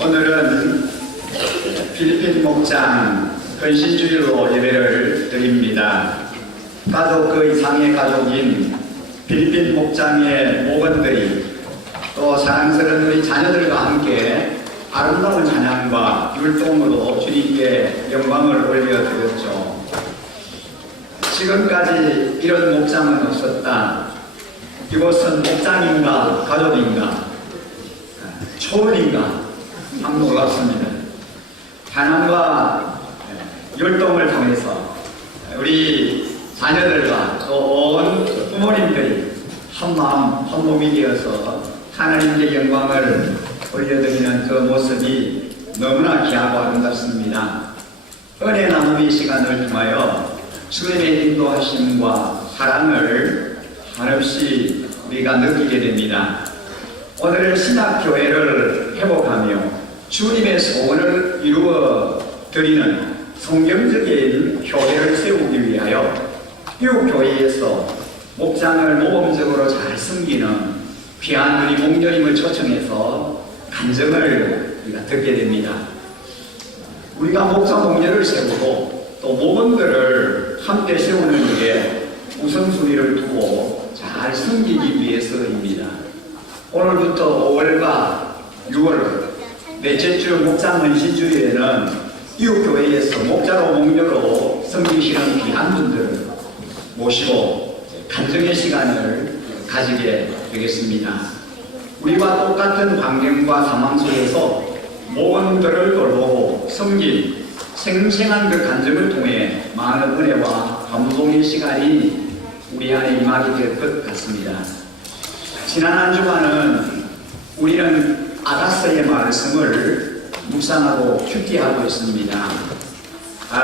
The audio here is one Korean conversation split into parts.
오늘은 필리핀 목장 근신주일로 예배를 드립니다. 가족 그 이상의 가족인 필리핀 목장의 목원들이 또 사랑스러운 우리 자녀들과 함께 아름다운 찬양과 율동으로 주님께 영광을 올려드렸죠. 지금까지 이런 목장은 없었다. 이곳은 목장인가 가족인가 초원인가 참 놀랍습니다. 찬양과 율동을 통해서 우리 자녀들과 또 온 부모님들이 한마음 한몸이 되어서 하나님께 영광을 올려드리는 그 모습이 너무나 귀하고 아름답습니다. 은혜 나눔의 시간을 통하여 주님의 인도하심과 사랑을 한없이 우리가 느끼게 됩니다. 오늘 신학교회를 회복하며 주님의 소원을 이루어 드리는 성경적인 교회를 세우기 위하여 이웃교회에서 목장을 모범적으로 잘 섬기는 귀한 우리 목녀님을 초청해서 간증을 우리가 듣게 됩니다. 우리가 목장 목녀를 세우고 또 목원들을 함께 세우는 일에 우선순위를 두고 잘 섬기기 위해서입니다. 오늘부터 5월과 6월 넷째 주 목장 헌신주일에는 이웃교회에서 목자로 목녀로 섬기시는 귀한 분들을 모시고 간증의 시간을 가지게 되겠습니다. 우리와 똑같은 환경과 상황 속에서 목원들을 돌보고 섬긴 생생한 그 간증을 통해 많은 은혜와 감동의 시간이 우리 안에 임하게 될 것 같습니다. 지난 한 주간은 우리는 아가서의 말씀을 묵상하고 큐티하고 있습니다.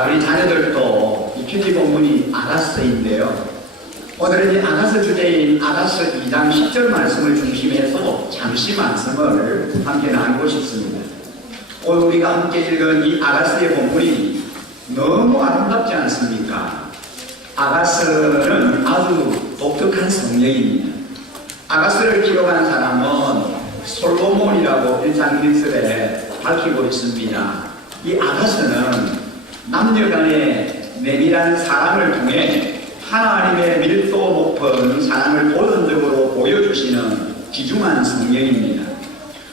우리 자녀들도 이 큐티 본문이 아가서인데요. 오늘은 이 아가서 주제인 아가서 2장 10절 말씀을 중심해서 잠시 말씀을 함께 나누고 싶습니다. 오늘 우리가 함께 읽은 이 아가서의 본문이 너무 아름답지 않습니까? 아가서는 아주 독특한 성령입니다. 아가서를 기록한 사람은 솔로몬이라고 1장 1절에 밝히고 있습니다. 이 아가서는 남녀간의 내밀한 사랑을 통해 하나님의 밀도 높은 사랑을 보존적으로 보여주시는 귀중한 성령입니다.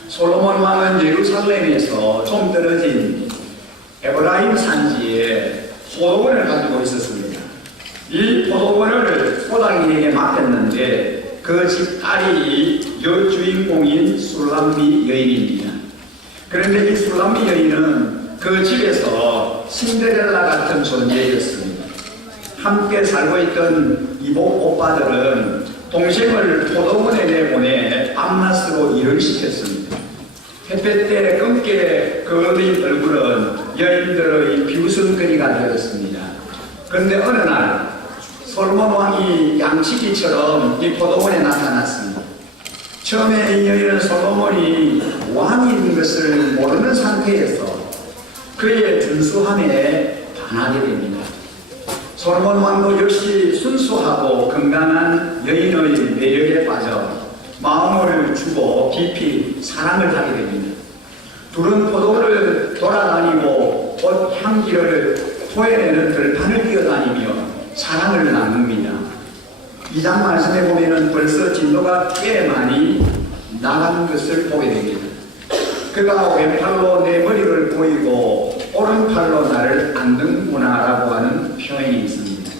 솔로몬 왕은 예루살렘에서 좀 떨어진 에브라임 산지에 포도원을 가지고 있었습니다. 이 포도원을 소당이에게 맡겼는데 그 집 딸이 여주인공인 술람미 여인입니다. 그런데 이 술람미 여인은 그 집에서 신데렐라 같은 존재였습니다. 함께 살고 있던 이복 오빠들은 동생을 포도원에 내보내 밤낮으로 일을 시켰습니다. 햇볕 때 검게 그을린 얼굴은 여인들의 비웃음거리가 되었습니다. 그런데 어느 날 솔로몬 왕이 양치기처럼 이 포도원에 나타났습니다. 처음에 이 여인은 솔로몬이 왕인 것을 모르는 상태에서 그의 준수함에 반하게 됩니다. 솔로몬 왕도 역시 순수하고 건강한 여인의 매력에 빠져 마음을 주고 깊이 사랑을 하게 됩니다. 둘은 포도원을 돌아다니고 꽃 향기를 토해내는 들판을 뛰어다니며 사랑을 나눕니다. 2장 말씀에 보면은 벌써 진도가 꽤 많이 나간 것을 보게 됩니다. 그가 왼팔로 내 머리를 보이고 오른팔로 나를 안는구나라고 하는 표현이 있습니다.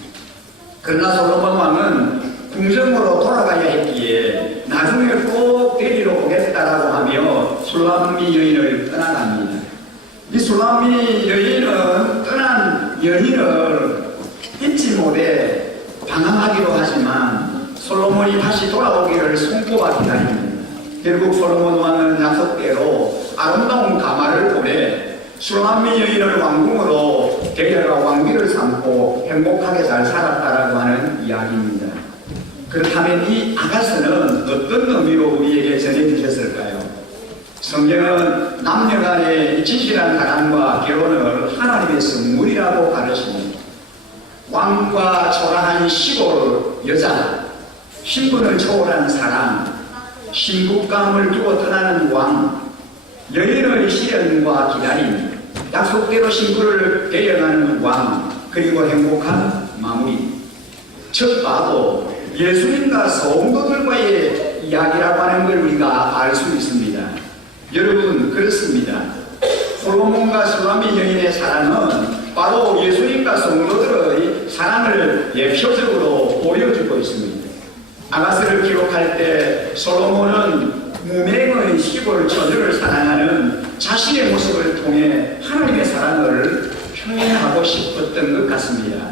그러나 솔로몬 왕은 궁정으로 돌아가야 했기에 나중에 꼭 데리러 오겠다라고 하며 술람미 여인을 떠나갑니다. 이 술람미 여인은 떠난 여인을 잊지 못해 방황하기도 하지만 솔로몬이 다시 돌아오기를 손꼽아 기다립니다. 결국 솔로몬 왕은 약속대로 아름다운 가마를 보내 술람미 여인을 왕궁으로 데려가 왕비를 삼고 행복하게 잘 살았다라고 하는 이야기입니다. 그렇다면 이 아가서는 어떤 의미로 우리에게 전해주셨을까요? 성경은 남녀간의 진실한 사랑과 결혼을 하나님의 선물이라고 가르칩니다. 왕과 초라한 시골 여자, 신분을 초월한 사랑, 신국감을 두고 떠나는 왕, 여인의 시련과 기다림, 약속대로 신부를 데려가는 왕, 그리고 행복한 마무리. 첫 봐도 예수님과 성도들과의 이야기라고 하는 걸 우리가 알 수 있습니다. 여러분, 그렇습니다. 솔로몬과 슐라미 여인의 사랑은 바로 예수님과 성도들의 사랑을 예표적으로 보여주고 있습니다. 아가스를 기록할 때 솔로몬은 무맹의 시골 처녀를 사랑하는 자신의 모습을 통해 하나님의 사랑을 표현하고 싶었던 것 같습니다.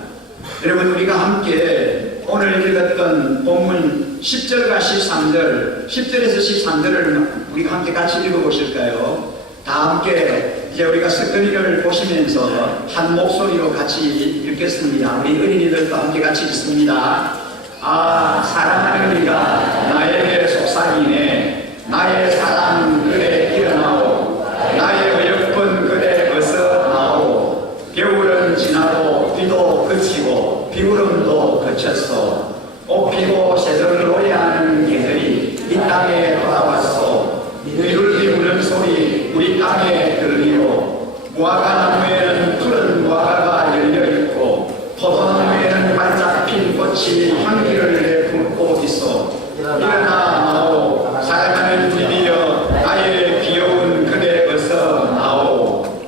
여러분, 우리가 함께 오늘 읽었던 본문 10절과 13절, 10절에서 13절을 우리가 함께 같이 읽어보실까요? 다 함께 이제 우리가 스크린을 보시면서 한 목소리로 같이 읽겠습니다. 우리 어린이들도 함께 같이 읽습니다. 아, 사랑하는 이가 나에게 속삭이네. 나의 사랑 그래 일어나오. 나의 어여쁜 그래 어서 나오. 겨울은 지나고 비도 그치고 비구름도 그쳤어. 옷 피고 새들을 노래하는 개들이 이 땅에 돌아왔어. 이룰 비우는 소리 우리 땅에 들리오. 무화과 나무에는 푸른 무화과가 열려있고 포도나무에는 반짝 핀 꽃이 향기를 품고 있어. 일어나 나오. 사랑하는 비비여 나의 귀여운 그대 어서 나오.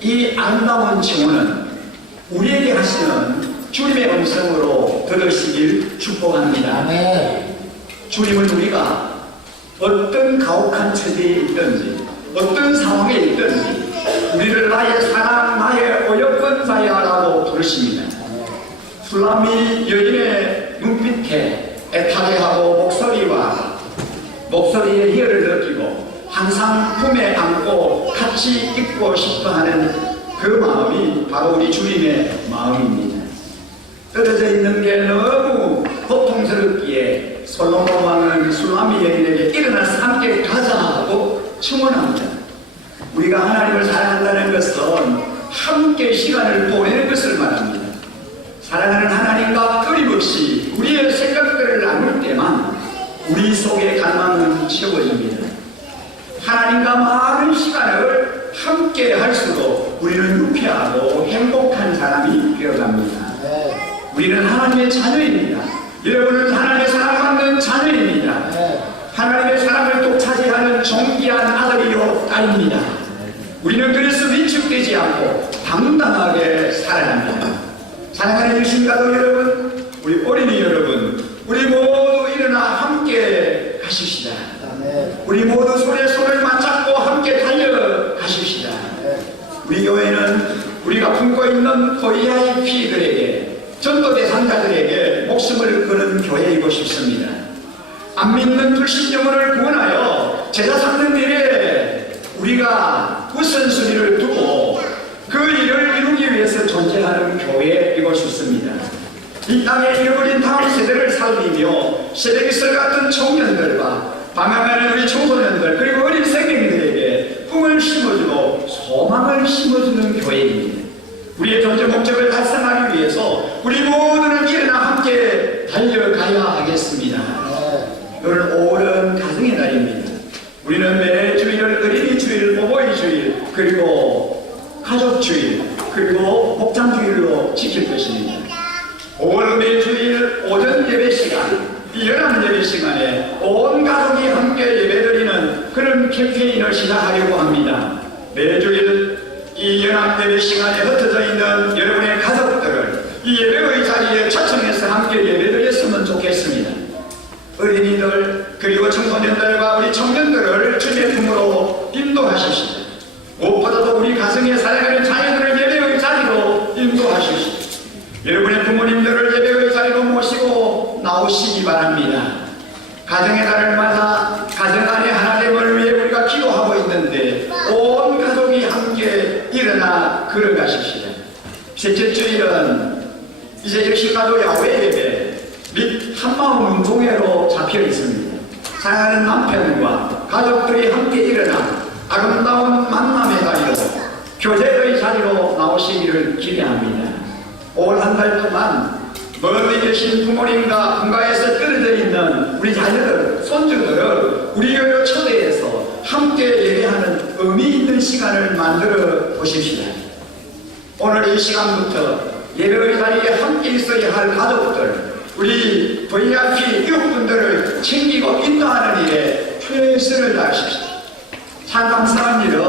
이 아름다운 칭호는 우리에게 하시는 주님의 음성으로 들으시길 축복합니다. 아멘. 주님은 우리가 어떤 가혹한 처지에 있든지 어떤 상황에 있든지 우리를 나의 사랑, 나의 어여쁜 자야라고 부르십니다. 슐라미 여인의 눈빛에 애타게하고 목소리의 희열을 느끼고 항상 품에 안고 같이 있고 싶어하는 그 마음이 바로 우리 주님의 마음입니다. 떨어져 있는 게 너무 고통스럽기에 솔로몬 왕은 슐라미 여인에게 일어나서 함께 가자고 청원합니다. 우리가 하나님을 사랑한다는 것은 함께 시간을 보내는 것을 말합니다. 사랑하는 하나님과 끊임없이 우리의 생각들을 나눌 때만 우리 속의 갈망은 채워집니다. 하나님과 많은 시간을 함께 할수록 우리는 유쾌하고 행복한 사람이 되어갑니다. 우리는 하나님의 자녀입니다. 여러분은 하나님의 사랑받는 자녀입니다. 하나님의 사랑을 독차지하는 존귀한 아들이요 딸입니다. 우리는 그래서 위축되지 않고 당당하게 살아갑니다. 사랑하는 유신가족 여러분, 우리 어린이 여러분, 우리 모두 일어나 함께 가십시다. 우리 모두 손에 손을 맞잡고 함께 달려가십시다. 우리 교회는 우리가 품고 있는 VIP들에게, 전도 대상자들에게 목숨을 거는 교회이고 싶습니다. 안 믿는 불신 영혼을 구원하여 제자 삼는 일에 우리가 우선순위를 두고 그 일을 이루기 위해서 존재하는 교회이고 싶습니다. 이 땅에 잃어버린 다음 세대를 살리며 새벽이슬 같은 청년들과 방황하는 우리 청소년들 그리고 어린 생명들에게 꿈을 심어주고 소망을 심어주는 교회입니다. 우리의 존재 목적을 달성하기 위해서 우리 모두는 일어나 함께 달려가야 하겠습니다. 오늘 5월은 가정의 날입니다. 우리는 매 주일을 어린이 주일, 모모이 주일, 그리고 가족 주일, 그리고 목장 주일로 지킬 것입니다. 5월 매주일 오전 예배 시간, 이 연합 예배 시간에 온 가족이 함께 예배드리는 그런 캠페인을 시작하려고 합니다. 매주일 이 연합 예배 시간에 흩어져 있는 여러분의 가족들을 이 예배의 자리에 초청해서 함께 예배드렸으면 좋겠습니다. 어린이들 그리고 청소년들과 우리 청년들을 주님의 품으로 인도하십시오. 무엇보다도 우리 가정에 살아가는 자녀들을 예배의 자리로 인도하십시오. 여러분의 부모님들을 예배의 자리로 모시고 나오시기 바랍니다. 가정의 날을 맞아 가정 안의 하나님을 위해 우리가 기도하고 있는데 온 가족이 함께 일어나 걸어가십시다. 셋째 주일은 이제 여시가도 야외 예배 및 한마음 운동회로 잡혀 있습니다. 사랑하는 남편과 가족들이 함께 일어나 아름다운 만남의 자리로 교제의 자리로 나오시기를 기대합니다. 올 한 달 동안 멀리 계신 부모님과 분가에서 떨어져 있는 우리 자녀들, 손주들을 우리 교회로 초대해서 함께 예배하는 의미 있는 시간을 만들어 보십시오. 오늘 이 시간부터 예배의 자리에 함께 있어야 할 가족들, 우리 VIP 이웃분들을 챙기고 인도하는 일에 최선을 다하십시오. 참 감사한 일은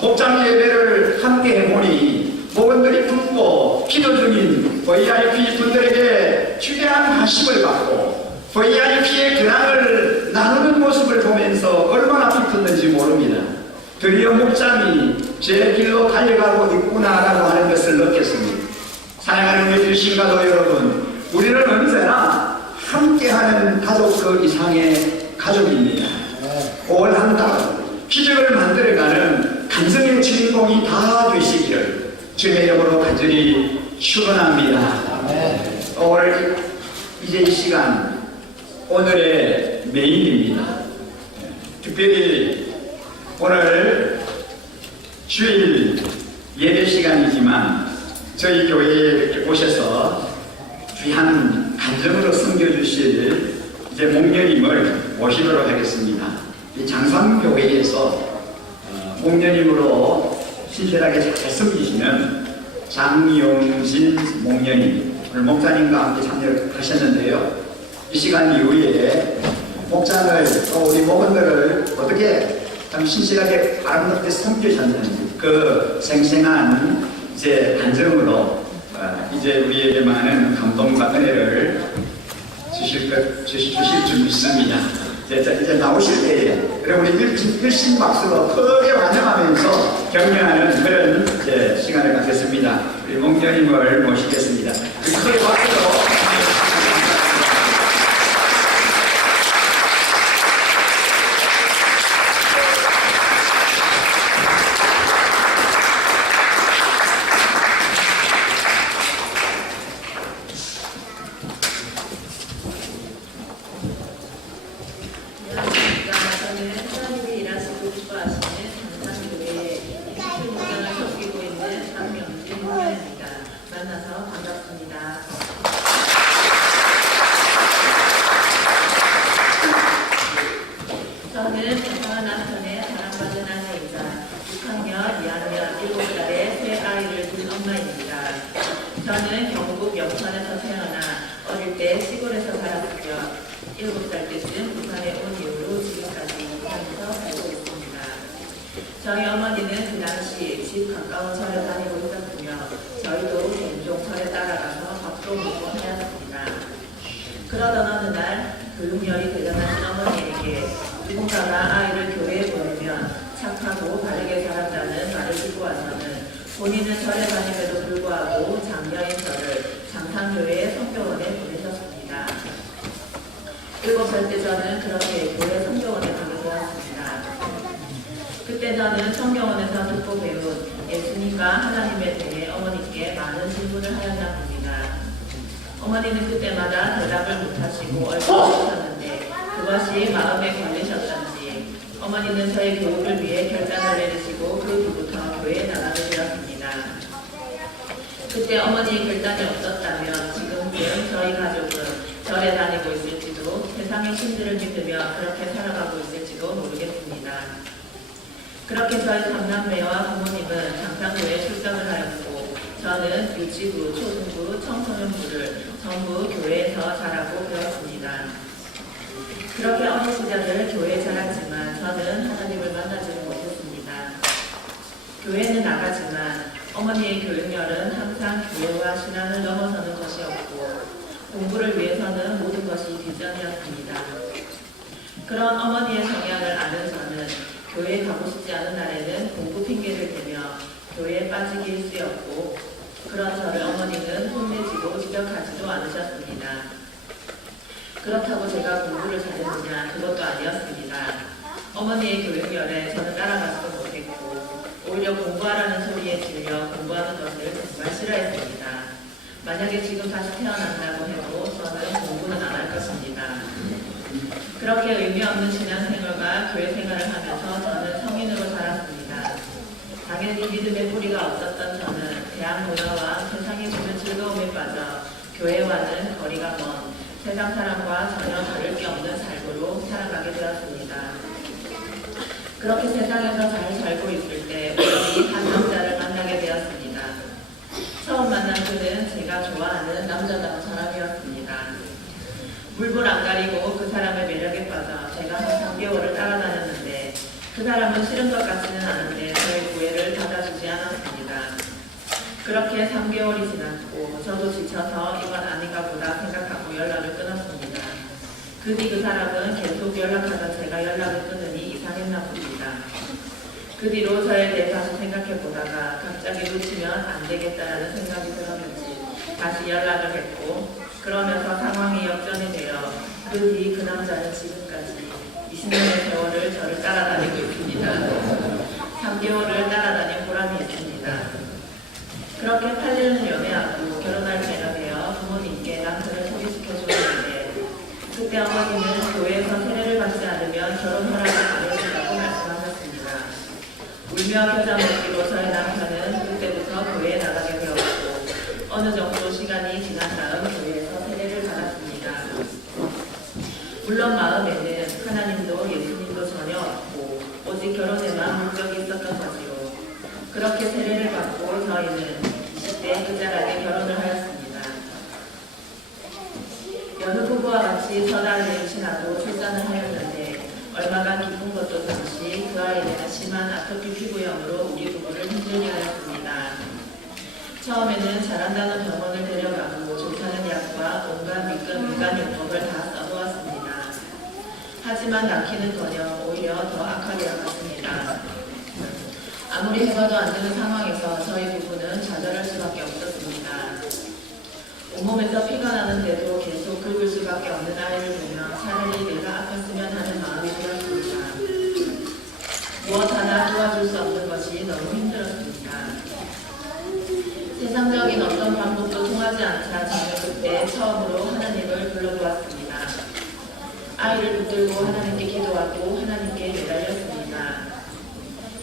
목장 예배를 함께 해보니 목원들이 붓고 기도 중인 VIP 분들에게 주대한 관심을 받고 VIP의 근황을 나누는 모습을 보면서 얼마나 기뻤는지 모릅니다. 드디어 목장이 제 길로 달려가고 있구나라고 하는 것을 느꼈습니다. 사랑하는 우리 신가도 여러분, 우리는 언제나 함께하는 가족 그 이상의 가족입니다. 올 한 달 기적을 만들어가는 간증의 주인공이 다 되시기를 주님의 이름으로 간절히 축원합니다. 오늘 이제 이 시간 오늘의 메인입니다. 특별히 오늘 주일 예배 시간이지만 저희 교회에 이렇게 오셔서 귀한 간증으로 섬겨주실 이제 목녀님을 모시도록 하겠습니다. 이 장삼교회에서 목녀님으로 신실하게 잘 섬기시는 장용진 목녀님, 오늘 목사님과 함께 참여하셨는데요. 이 시간 이후에 목장을 또 우리 목원들을 어떻게 참 신실하게 아름답게 섬기셨는지 그 생생한 이제 간증으로 이제 우리에게 많은 감동과 은혜를 주실 줄 믿습니다. 이제 나오실 때에 우리 일심 박수로 크게 환영하면서 격려하는 그런 이제 시간을 갖겠습니다. 우리 목녀님을 모시겠습니다. 크게 박수로. 저는 경북 영천에서 태어나 어릴 때 시골에서 살았고요. 7살 때쯤 북한에 온 이후로 지금까지 북한에서 살고 있습니다. 저희 어머니는 그 당시 집 가까운 절에 다니고 있었으며 저희도 종종 절에 따라가서 밥도 먹고 하였습니다. 그러던 어느 날 교육열이 대단하신 어머니에게 누군가가 아이를 교회에 보내면 착하고 바르게 자란다는 말을 듣고 와서는 본인은 절에 다님에도 불구하고 장녀인 저를 장산교회의 성교원에 보내셨습니다. 7살 때 저는 그렇게 교회 성교원에 가게 되었습니다. 그때 저는 성교원에서 듣고 배운 예수님과 하나님에 대해 어머니께 많은 질문을 하였나 봅니다. 어머니는 그때마다 대답을 못하시고 얼굴하셨는데 그것이 마음에 걸리셨던지 어머니는 저의 교육을 위해 결단을 내리시고 그 뒤부터 교회에 나가게 되었습니다. 그때 어머니의 결단이 없었다면 지금쯤 저희 가족은 절에 다니고 있을지도 세상의 신들을 믿으며 그렇게 살아가고 있을지도 모르겠습니다. 그렇게 저희 삼남매와 부모님은 장산교회에 출석을 하였고 저는 유치부, 초중부, 청소년부를 전부 교회에서 자라고 배웠습니다. 그렇게 어린 시절을 교회에 자랐지만 저는 하나님을 만나지는 못했습니다. 교회는 나가지만 어머니의 교육열은 항상 교회와 신앙을 넘어서는 것이었고 공부를 위해서는 모든 것이 비전이었습니다. 그런 어머니의 성향을 아는 저는 교회에 가고 싶지 않은 날에는 공부 핑계를 대며 교회에 빠지기 일쑤였고 그런 저를 어머니는 혼내지도 지적하지도 않으셨습니다. 그렇다고 제가 공부를 잘했느냐 그것도 아니었습니다. 어머니의 교육열에 저는 따라가지도 못했고 오히려 공부하라는 소리에 질려 공부하는 것을 정말 싫어했습니다. 만약에 지금 다시 태어난다고 해도 저는 공부는 안 할 것입니다. 그렇게 의미 없는 신앙생활과 교회 생활을 하면서 저는 성인으로 자랐습니다. 당연히 믿음의 뿌리가 없었던 저는 대학 문화와 세상에 주는 즐거움에 빠져 교회와는 거리가 먼 세상 사람과 전혀 다를 게 없는 삶으로 살아가게 되었습니다. 그렇게 세상에서 잘 살고 있을 때 우연히 한 남자를 만나게 되었습니다. 처음 만난 그는 제가 좋아하는 남자다운 사람이었습니다. 물불 안 가리고 그 사람의 매력에 빠져 제가 한 3개월을 따라다녔는데 그 사람은 싫은 것 같지는 않은데 저의 구애를 받아주지 않았습니다. 그렇게 3개월이 지났고 저도 지쳐서 이건 아닌가 보다 생각하고 연락을 끊었습니다. 그 뒤 그 사람은 계속 연락하던 제가 연락을 끊으니 이상했나 봅니다. 그 뒤로 저에 대해 다시 생각해 보다가 갑자기 놓치면 안 되겠다라는 생각이 들었는지 다시 연락을 했고 그러면서 상황이 역전이 되어 그 뒤 그 남자는 지금까지 20년의 세월을 저를 따라다니고 있습니다. 3개월을 따라다닌 보람이 있습니다. 그렇게 8년을 연애하고 결혼할 때가 되어 부모님께 남편을 소개시켜 주었는데 그때 어머니는 교회에서 세례를 받지 않으면 결혼 허락을 안 해준다고 말씀하셨습니다. 울며 겨자 먹기로 저의 남편은 그때부터 교회에 나가게 되었고 어느 정도 시간이 지난 다음 교회에서 세례를 받았습니다. 물론 마음에는 하나님도 예수님도 전혀 없고 오직 결혼에만 목적이 있었던 거지요. 그렇게 세례를 받고 저희는 20대 끝자락에 결혼을 하였습니다. 여느 부부와 같이 서달을 지나도 출산을 하였는데 얼마간 기쁜 것도 잠시 그 아이는 심한 아토피 피부염으로 우리 부부를 힘들게 하였습니다. 처음에는 잘한다는 병원을 데려가고 좋다는 약과 온갖 민간요법을 다 써보았습니다. 하지만 낳기는커녕 오히려 더 악하게 나갔습니다. 아무리 해봐도 안 되는 상황에서 저희 부부는 좌절할 수밖에 없었습니다. 온몸에서 피가 나는데도 계속 긁을 수밖에 없는 아이를 보며 차라리 내가 아팠으면 하는 마음이 들었습니다. 무엇 하나 도와줄 수 없는 것이 너무 힘들었습니다. 세상적인 어떤 방법도 통하지 않자 저는 그때 처음으로 하나님을 불러보았습니다. 아이를 붙들고 하나님께 기도하고 하나님께 매달렸습니다.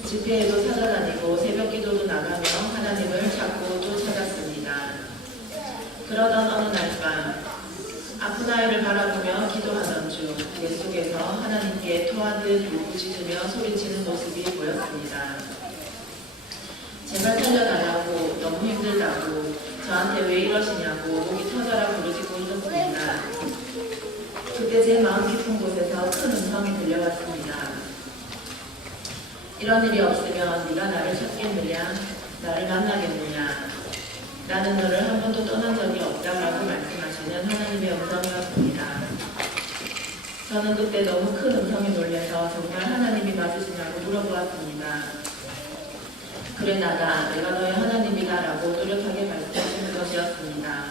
집회에도 찾아다니고 새벽 기도도 나가며 하나님을 찾고 또 찾았습니다. 그러던 어느 날 밤 아픈 아이를 바라보며 기도하던 중 내 속에서 하나님께 토하듯 울부짖으며 소리치는 모습이 보였습니다. 제발 살려달라고, 너무 힘들다고, 저한테 왜 이러시냐고 목이 터져라 부르짖고 있었습니다. 그때 제 마음 깊은 곳에서 큰 음성이 들려왔습니다. 이런 일이 없으면 네가 나를 찾겠느냐, 나를 만나겠느냐, 나는 너를 한 번도 떠난 적이 없다라고 말씀하시는 하나님의 음성이었습니다. 저는 그때 너무 큰 음성에 놀라서 정말 하나님이 맞으시냐고 물어보았습니다. 그래 나다, 내가 너의 하나님이다 라고 뚜렷하게 말씀하시는 것이었습니다.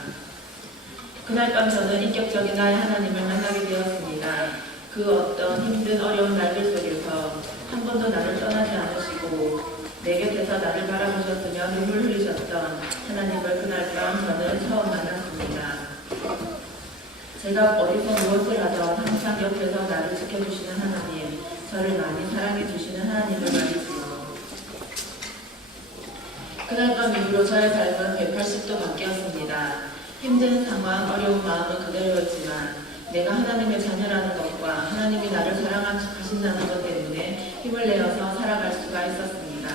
그날 밤 저는 인격적인 나의 하나님을 만나게 되었습니다. 그 어떤 힘든 어려운 날들 속에서 한 번도 나를 떠나지 않으시고 내 곁에서 나를 바라보셨으며 눈물 흘리셨던 하나님을 그날 밤 저는 처음 만났습니다. 제가 어디서 무엇을 하던 항상 옆에서 나를 지켜주시는 하나님, 저를 많이 사랑해 주시는 하나님을 말이지요. 그날 밤 이후로 저의 삶은 180도 바뀌었습니다. 힘든 상황, 어려운 마음은 그대로였지만 내가 하나님의 자녀라는 것과 하나님이 나를 사랑하신다는 것 때문에 힘을 내어서 살아갈 수가 있었습니다.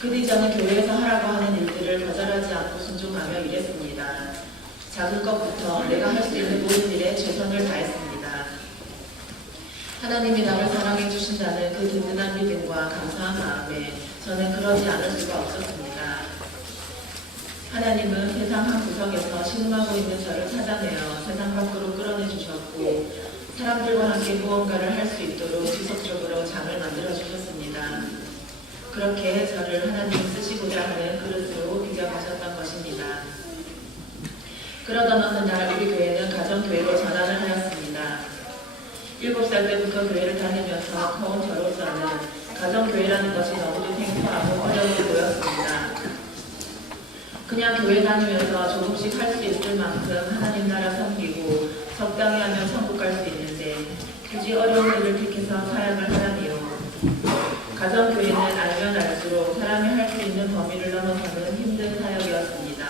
그 뒤 저는 교회에서 하라고 하는 일들을 거절하지 않고 순종하며 일했습니다. 작은 것부터 내가 할 수 있는 모든 일에 최선을 다했습니다. 하나님이 나를 사랑해 주신다는 그 든든한 믿음과 감사한 마음에 저는 그러지 않을 수가 없었습니다. 하나님은 세상 한 구석에서 신음하고 있는 저를 찾아내어 세상 밖으로 끌어내 주셨고 사람들과 함께 무언가를 할 수 있도록 지속적으로 장을 만들어 주셨습니다. 그렇게 저를 하나님이 쓰시고자 하는 그릇으로 빚어가셨던 것입니다. 그러던 어느 날 우리 교회는 가정교회로 전환을 하였습니다. 7살 때부터 교회를 다니면서 커온 저로서는 가정교회라는 것이 너무도 생소하고 어려워 보였습니다. 그냥 교회 다니면서 조금씩 할 수 있을 만큼 하나님 나라 섬기고 적당히 하면 천국 갈 수 있는데 굳이 어려운 일을 택해서 사역을 하다니요. 가정교회는 알면 알수록 사람이 할 수 있는 범위를 넘어서는 힘든 사역이었습니다.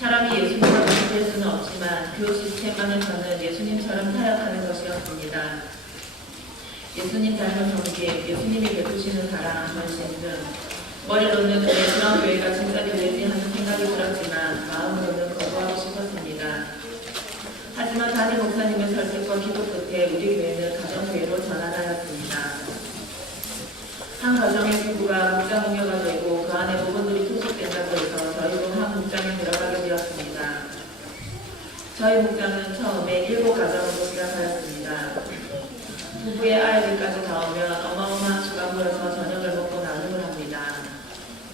사람이 예수님과 비슷할 수는 없지만 그 시스템 안에서는 예수님처럼 사역하는 것이었습니다. 예수님 닮은 경계, 예수님이 베푸시는 사랑, 헌신 등 머리로는 그런 교회가 진짜이 되지 하는 생각이 들었지만 마음으로는 거부하고 싶었습니다. 하지만 담임 목사님의 설득과 기도 끝에 우리 교회는 가정교회로 전환하였습니다. 한 가정의 부부가 목장 공여가 되고 그 안에 부분들이 투숙된다고 해서 저희도 한 목장에 들어가게 되었습니다. 저희 목장은 처음에 7가정으로 시작하였습니다. 부부의 아이들까지 다 오면 어마어마한 수가 모여서 저녁을 먹고 나눔을 합니다.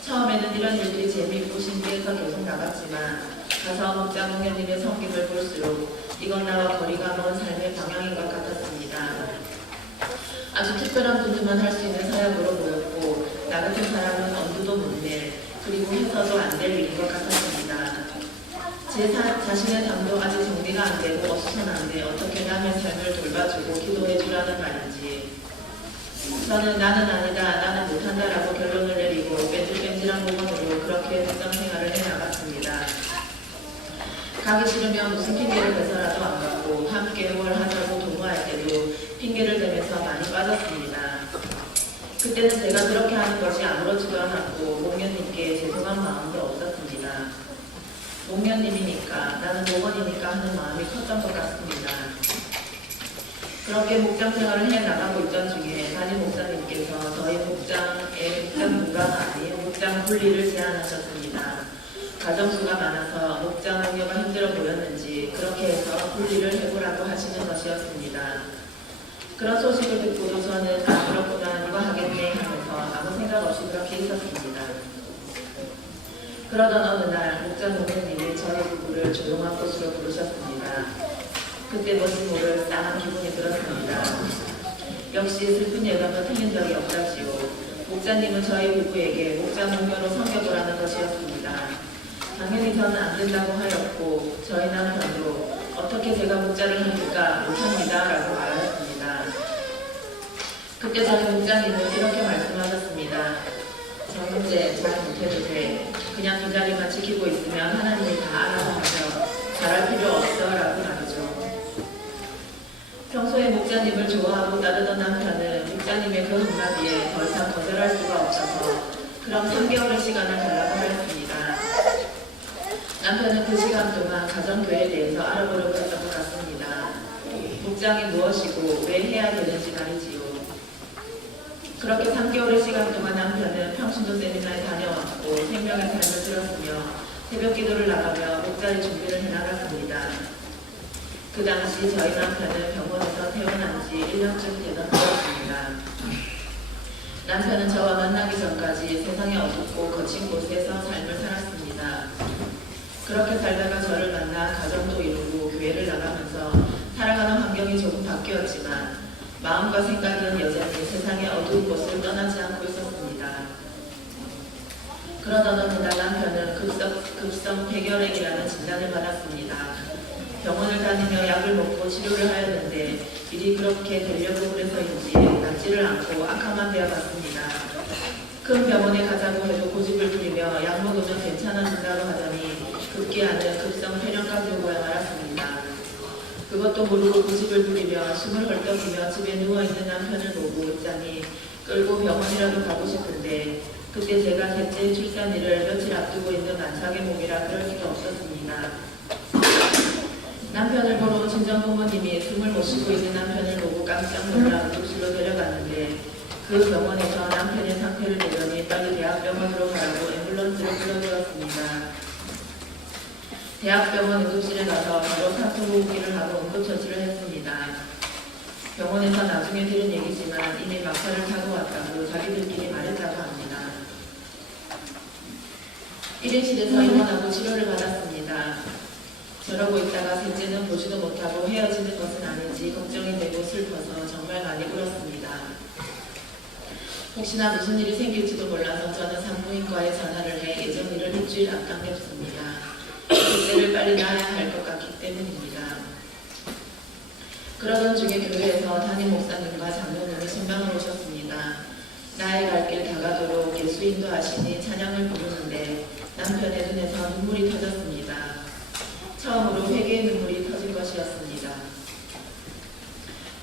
처음에는 이런 일들이 재미있고 신기해서 계속 나갔지만 가서 목장 공여님의 섬김을 볼수록 이건 나와 거리가 먼 삶의 방향인 것 같았습니다. 아주 특별한 분들만 할 수 있는 사역으로 보였고 나 같은 사람은 엄두도 못 낼, 그리고 해서도 안 될 일인 것 같았습니다. 제 자신의 담도 아직 정리가 안 되고 어수선한데 어떻게 남의 삶을 돌봐주고 기도해 주라는 말인지. 저는 나는 아니다, 나는 못한다라고 결론을 내리고 뺀질뺀질한 몸으로 그렇게 목장 생활을 해나갔습니다. 가기 싫으면 무슨 핑계를 대서라도 안 가고 함께 뭘 하자고 도모할 때도 핑계를 대면서 많이 빠졌습니다. 그때는 제가 그렇게 하는 것이 아무렇지도 않았고 목련님께 죄송한 마음도 없었습니다. 목련님이니까 나는 목원이니까 하는 마음이 컸던 것 같습니다. 그렇게 목장 생활을 해나가고 있던 중에 담임 목사님께서 저희 목장의 목장 분과가 아닌 목장 분리를 제안하셨습니다. 가정수가 많아서 목장 운영가 힘들어 보였는지 그렇게 해서 분리를 해보라고 하시는 것이었습니다. 그런 소식을 듣고도 저는 그렇구나 누가 하겠네 하면서 아무 생각 없이 그렇게 있었습니다. 그러던 어느 날 목장 목사님이 저희 부부를 조용한 곳으로 부르셨습니다. 그때 뭔지 모를 싸한 기분이 들었습니다. 역시 슬픈 예감은 틀린 적이 없다지요. 목사님은 저희 부부에게 목장 공여로 섬겨보라는 것이었습니다. 당연히 저는 안 된다고 하였고 저희 남편도 어떻게 제가 목자를 합니까? 못합니다 라고 말하였습니다. 그때 저희 목자님은 이렇게 말씀하셨습니다. 저 문제 잘 못해도 돼. 그냥 그 자리만 지키고 있으면 하나님이 다 알아서 하죠. 잘할 필요 없어 라고 말이죠. 평소에 목자님을 좋아하고 따르던 남편은 목자님의 그 한마디에 더 이상 거절할 수가 없어서 그럼 3개월의 시간을 달라고 하였습니다. 남편은 그 시간 동안 가정교회에 대해서 알아보려고 했던 것 같습니다. 목장이 무엇이고 왜 해야 되는지 말이지요. 그렇게 3개월의 시간 동안 남편은 평신도 세미나에 다녀왔고 생명의 삶을 들었으며 새벽 기도를 나가며 목자리 준비를 해나갔습니다. 그 당시 저희 남편은 병원에서 퇴원한 지 1년쯤 되던 때였습니다. 남편은 저와 만나기 전까지 세상의 어둡고 거친 곳에서 삶을 살았습니다. 그렇게 살다가 저를 만나 가정도 이루고 교회를 나가면서 살아가는 환경이 조금 바뀌었지만 마음과 생각은 여전히 세상의 어두운 곳을 떠나지 않고 있었습니다. 그러던 어느 날 남편은 급성 폐결핵이라는 진단을 받았습니다. 병원을 다니며 약을 먹고 치료를 하였는데 일이 그렇게 되려고 그래서인지 낫지를 않고 악화만 되어갔습니다. 큰 병원에 가자고 해도 고집을 부리며 약 먹으면 괜찮아진다고 하더니 급기야는 급성 폐렴까지 오고야 말았습니다. 그것도 모르고 고집을 부리며 숨을 헐떡이며 집에 누워있는 남편을 보고 있자니 끌고 병원이라도 가고 싶은데 그때 제가 셋째 출산일을 며칠 앞두고 있는 만삭의 몸이라 그럴 수가 없었습니다. 남편을 보러 온 친정부모님이 숨을 못 쉬고 있는 남편을 보고 깜짝 놀라 응급실로 데려갔는데 그 병원에서 남편의 상태를 보더니 빨리 대학병원으로 가라고 앰뷸런스를 불러주었습니다. 대학병원 응급실에 가서 바로 산소호흡기를 하고 응급처치를 했습니다. 병원에서 나중에 들은 얘기지만 이미 막사를 타고 왔다고 자기들끼리 말했다고 합니다. 1인실에서 입원하고 치료를 받았습니다. 저러고 있다가 셋째는 보지도 못하고 헤어지는 것은 아닌지 걱정이 되고 슬퍼서 정말 많이 울었습니다. 혹시나 무슨 일이 생길지도 몰라서 저는 산부인과에 전화를 해 예정 일을 일주일 앞당겼습니다. 셋째를 빨리 낳아야 할 것 같기 때문입니다. 그러던 중에 교회에서 담임 목사님과 장로님이 신방을 오셨습니다. 나의 갈 길 다가도록 예수 인도하시니 찬양을 부르는데 남편의 눈에서 눈물이 터졌습니다. 처음으로 회개의 눈물이 터진 것이었습니다.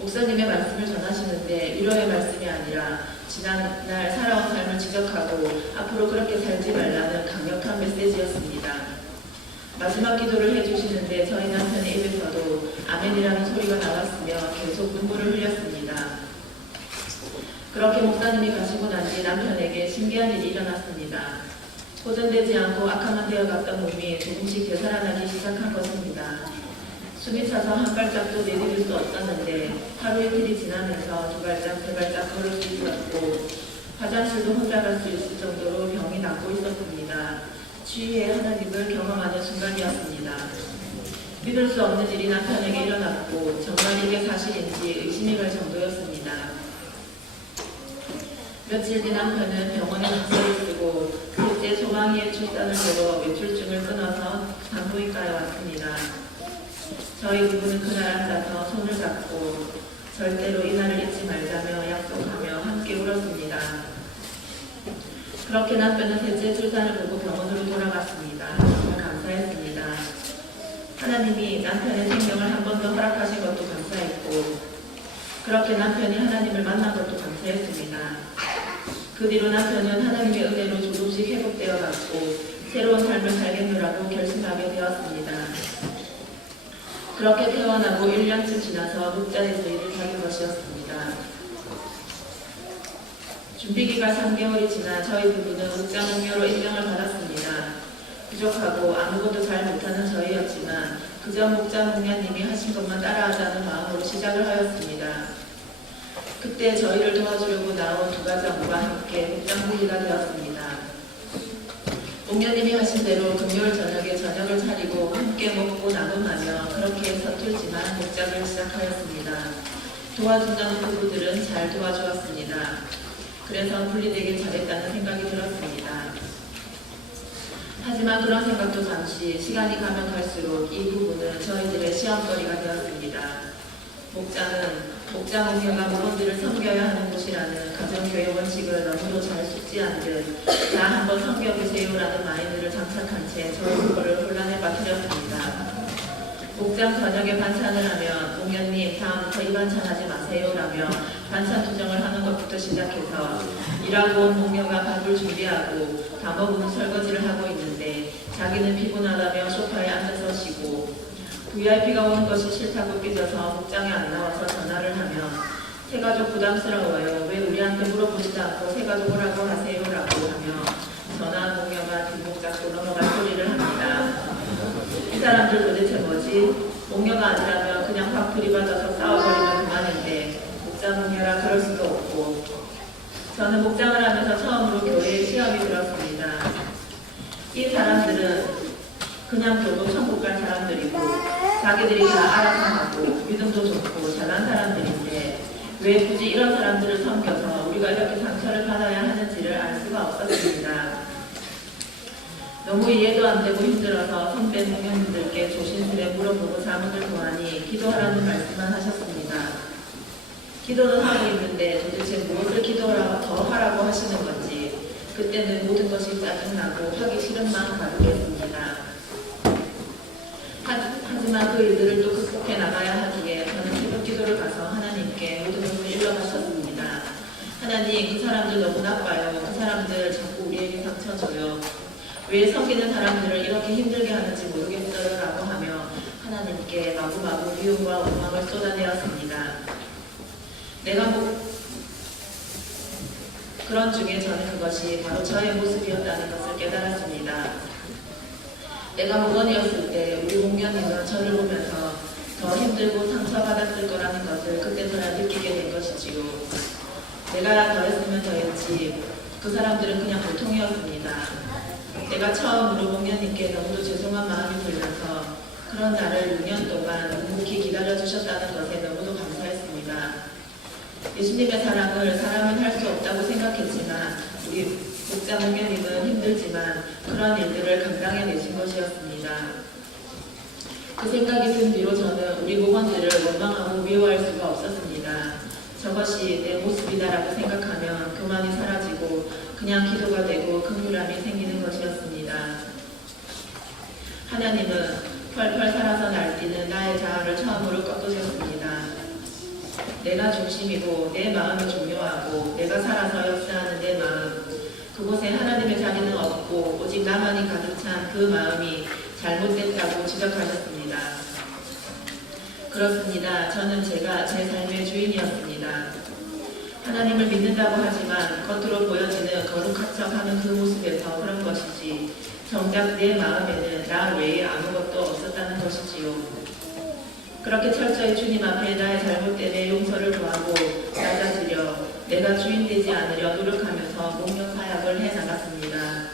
목사님의 말씀을 전하시는데 위로의 말씀이 아니라 지난날 살아온 삶을 지적하고 앞으로 그렇게 살지 말라는 강력한 메시지였습니다. 마지막 기도를 해주시는데 저희 남편의 입에서도 아멘이라는 소리가 나왔으며 계속 눈물을 흘렸습니다. 그렇게 목사님이 가시고 난 뒤 남편에게 신기한 일이 일어났습니다. 호전되지 않고 악화만 되어갔던 몸이 조금씩 되살아나기 시작한 것입니다. 숨이 차서 한 발짝도 내디딜 수 없었는데 하루 이틀이 지나면서 두 발짝, 세 발짝 걸을 수 있었고 화장실도 혼자 갈 수 있을 정도로 병이 낫고 있었습니다. 주위의 하나님을 경험하는 순간이었습니다. 믿을 수 없는 일이 남편에게 일어났고 정말 이게 사실인지 의심이 갈 정도였습니다. 며칠 뒤 남편은 병원에 입원을 쓰고 셋째 소망이의 출산을 보고 외출증을 끊어서 산부인과에 왔습니다. 저희 부부는 그날 앉아서 손을 잡고 절대로 이날을 잊지 말자며 약속하며 함께 울었습니다. 그렇게 남편은 셋째 출산을 보고 병원으로 돌아갔습니다. 정말 감사했습니다. 하나님이 남편의 생명을 한 번 더 허락하신 것도 감사했고 그렇게 남편이 하나님을 만난 것도 감사했습니다. 그 뒤로 남편은 하나님의 은혜로 조금씩 회복되어 갔고 새로운 삶을 살겠노라고 결심하게 되었습니다. 그렇게 태어나고 1년쯤 지나서 목자에서 일을 하는 것이었습니다. 준비기간 3개월이 지나 저희 부부는 목자 목녀로 임명을 받았습니다. 부족하고 아무것도 잘 못하는 저희였지만 그저 목자 목녀님이 하신 것만 따라하자는 마음으로 시작을 하였습니다. 그때 저희를 도와주려고 나온 두 가정과 함께 목장 부부가 되었습니다. 목녀님이 하신 대로 금요일 저녁에 저녁을 차리고 함께 먹고 나눔하며 그렇게 서툴지만 목장을 시작하였습니다. 도와준다는 부부들은 잘 도와주었습니다. 그래서 분리되길 잘했다는 생각이 들었습니다. 하지만 그런 생각도 잠시 시간이 가면 갈수록 이 부분은 저희들의 시험거리가 되었습니다. 목장은 목자 목녀가 무언들을 섬겨야 하는 곳이라는 가정교회 원칙을 너무도 잘 숙지 않듯 다 한번 섬겨보세요라는 마인드를 장착한 채 저희 부부를 혼란에 빠뜨렸습니다. 목장 저녁에 반찬을 하면 목녀님 다음부터 이 반찬 하지 마세요라며 반찬 투정을 하는 것부터 시작해서 일하고 온 목녀가 밥을 준비하고 다 먹은 설거지를 하고 있는데 자기는 피곤하다며 소파에 앉아서 쉬고 VIP가 오는 것이 싫다고 삐져서 목장에 안 나와서 전화를 하면 새가족 부담스러워요. 왜 우리한테 물어보지도 않고 새가족 오라고 하세요라고 하며 전화 목녀가 뒷목 잡고 넘어갈 소리를 합니다. 이 사람들 도대체 뭐지? 목녀가 아니라면 그냥 확 들이받아서 싸워버리면 그만인데 목자 목녀라 그럴 수도 없고 저는 목장을 하면서 처음으로 교회에 시험이 들었습니다. 이 사람들은 그냥 교도 천국 갈 사람들이고 자기들이 다 알아서 하고 믿음도 좋고 잘난 사람들인데 왜 굳이 이런 사람들을 섬겨서 우리가 이렇게 상처를 받아야 하는지를 알 수가 없었습니다. 너무 이해도 안 되고 힘들어서 선배 목녀님들께 조심스레 물어보고 자문을 구하니 기도하라는 말씀만 하셨습니다. 기도는 하고 있는데 도대체 무엇을 기도하라고 더 하라고 하시는 건지 그때는 모든 것이 짜증나고 하기 싫은 마음 가득했습니다. 하지만 그 일들을 또 극복해 나가야 하기에 저는 새벽 기도를 가서 하나님께 모든 것을 일러바쳤습니다. 하나님, 그 사람들 너무 나빠요. 그 사람들 자꾸 우리에게 상처 줘요. 왜 섬기는 사람들을 이렇게 힘들게 하는지 모르겠어요 라고 하며 하나님께 마구마구 미움과 원망을 쏟아내었습니다. 그런 중에 저는 그것이 바로 저의 모습이었다는 것을 깨달았습니다. 내가 목원이었을 때 우리 목녀님은 저를 보면서 더 힘들고 상처받았을 거라는 것을 그때서야 느끼게 된 것이지요. 내가 더했으면 더했지 그 사람들은 그냥 보통이었습니다. 내가 처음으로 목녀님께 너무도 죄송한 마음이 들면서 그런 나를 6년 동안 묵묵히 기다려주셨다는 것에 너무도 감사했습니다. 예수님의 사랑을 사람은 할 수 없다고 생각했지만 우리 목자 목녀님은 힘들지만 그런 일들을 감당해내신 것이었습니다. 그 생각이 든 뒤로 저는 우리 목원들을 원망하고 미워할 수가 없었습니다. 저것이 내 모습이다라고 생각하면 교만이 사라지고 그냥 기도가 되고 긍휼함이 생기는 것이었습니다. 하나님은 펄펄 살아서 날뛰는 나의 자아를 처음으로 꺾으셨습니다. 내가 중심이고 내 마음이 중요하고 내가 살아서 역사하는 내 마음, 그곳에 하나님의 자리는 없고 오직 나만이 가득 찬 그 마음이 잘못됐다고 지적하셨습니다. 그렇습니다. 저는 제가 제 삶의 주인이었습니다. 하나님을 믿는다고 하지만 겉으로 보여지는 거룩한 척하는 그 모습에서 그런 것이지 정작 내 마음에는 나 외에 아무것도 없었다는 것이지요. 그렇게 철저히 주님 앞에 나의 잘못됨에 용서를 구하고 낮아지려 내가 주인 되지 않으려 노력하면서 목련 사역을 해나갔습니다.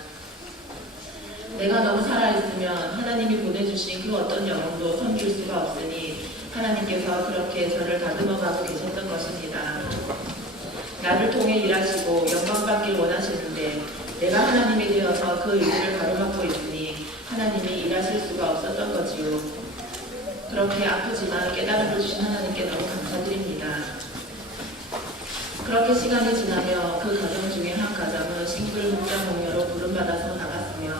내가 너무 살아있으면 하나님이 보내주신 그 어떤 영혼도 섬길 수가 없으니 하나님께서 그렇게 저를 다듬어가고 계셨던 것입니다. 나를 통해 일하시고 영광받길 원하시는데 내가 하나님이 되어서 그 일을 가로막고 있으니 하나님이 일하실 수가 없었던 거지요. 그렇게 아프지만 깨달음을 주신 하나님께 너무 감사드립니다. 그렇게 시간이 지나며 그 가정 중에 한 가정은 싱글 목장 목녀로 부름받아서 나갔으며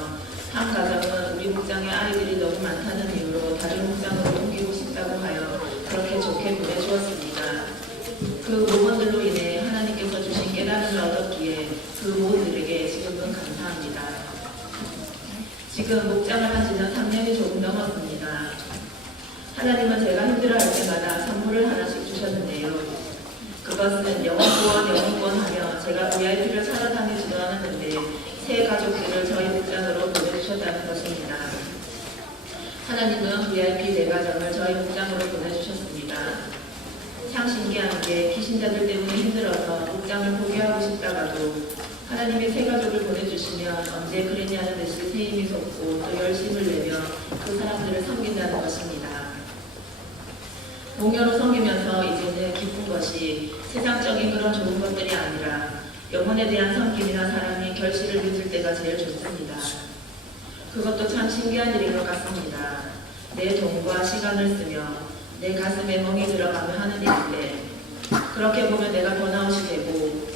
한 가정은 우리 목장에 아이들이 너무 많다는 이유로 다른 목장으로 옮기고 싶다고 하여 그렇게 좋게 보내주었습니다. 그 모범들로 인해 하나님께서 주신 깨달음을 얻었기에 그 모두들에게 지금은 감사합니다. 지금 목장을 한 지는 3년이 조금 넘었습니다. 하나님은 제가 힘들어할 때마다 선물을 하나씩 주셨는데요. 그것은 영혼구원 하며 제가 VIP를 찾아다니지도 않았는데 새 가족들을 저희 목장으로 보내주셨다는 것입니다. 하나님은 VIP 대가정을 저희 목장으로 보내주셨습니다. 참 신기한 게 귀신자들 때문에 힘들어서 목장을 포기하고 싶다가도 하나님이 새 가족을 보내주시면 언제 그랬냐는 듯이 새 힘이 솟고 또 열심을 내며 그 사람들을 섬긴다는 것입니다. 목녀로 섬기면서 이제는 기쁜 것이 세상적인 그런 좋은 것들이 아니라 영혼에 대한 섬김이나 사랑이 결실을 맺을 때가 제일 좋습니다. 그것도 참 신기한 일인 것 같습니다. 내 돈과 시간을 쓰며 내 가슴에 멍이 들어가며 하는 일인데 그렇게 보면 내가 번아웃이 되고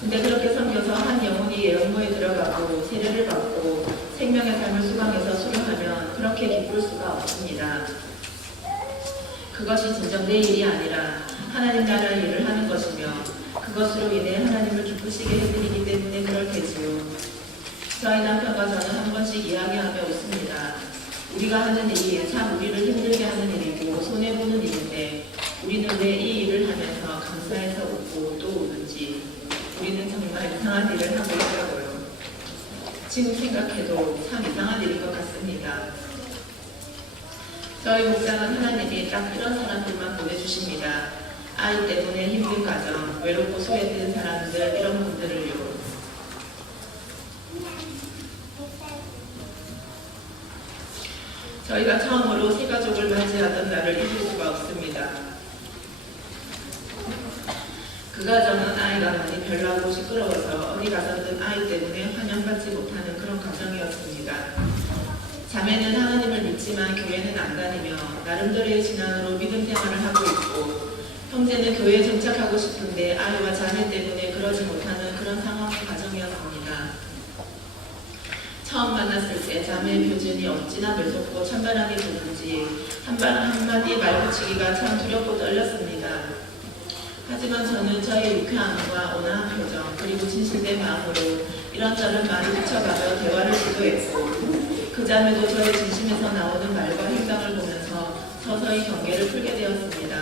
근데 그렇게 섬겨서 한 영혼이 예언모에 들어가고 세례를 받고 생명의 삶을 수강해서 수료하면 그렇게 기쁠 수가 없습니다. 그것이 진정 내 일이 아니라 하나님 나라의 일을 하는 것이며 그것으로 인해 하나님을 기쁘시게 해드리기 때문에 그럴 테지요. 저희 남편과 저는 한 번씩 이야기하며 웃습니다. 우리가 하는 일이 참 우리를 힘들게 하는 일이고 손해보는 일인데 우리는 왜 이 일을 하면서 감사해서 웃고 또 우는지 우리는 정말 이상한 일을 하고 있더라고요. 지금 생각해도 참 이상한 일인 것 같습니다. 저희 목장은 하나님이 딱 이런 사람들만 보내주십니다. 아이 때문에 힘든 가정, 외롭고 소외된 사람들, 이런 분들을요. 저희가 처음으로 새 가족을 맞이하던 날을 잊을 수가 없습니다. 그 가정은 아이가 많이 별나고 시끄러워서 어디 가서든 아이 때문에 환영받지 못하는 그런 가정이었습니다. 자매는 하나님을 믿지만 교회는 안 다니며 나름대로의 신앙으로 믿음 생활을 하고 있고 형제는 교회에 정착하고 싶은데 아이와 자매 때문에 그러지 못하는 그런 상황의 가정이었습니다. 처음 만났을 때 자매의 표정이 어찌나 매섭고 찬바람이 부는지 한마디 말 붙이기가 참 두렵고 떨렸습니다. 하지만 저는 저의 유쾌함과 온화한 표정 그리고 진실된 마음으로 이런저런 말을 붙여가며 대화를 시도했고 그 자매도 저의 진심에서 나오는 말과 행동을 보면서 서서히 경계를 풀게 되었습니다.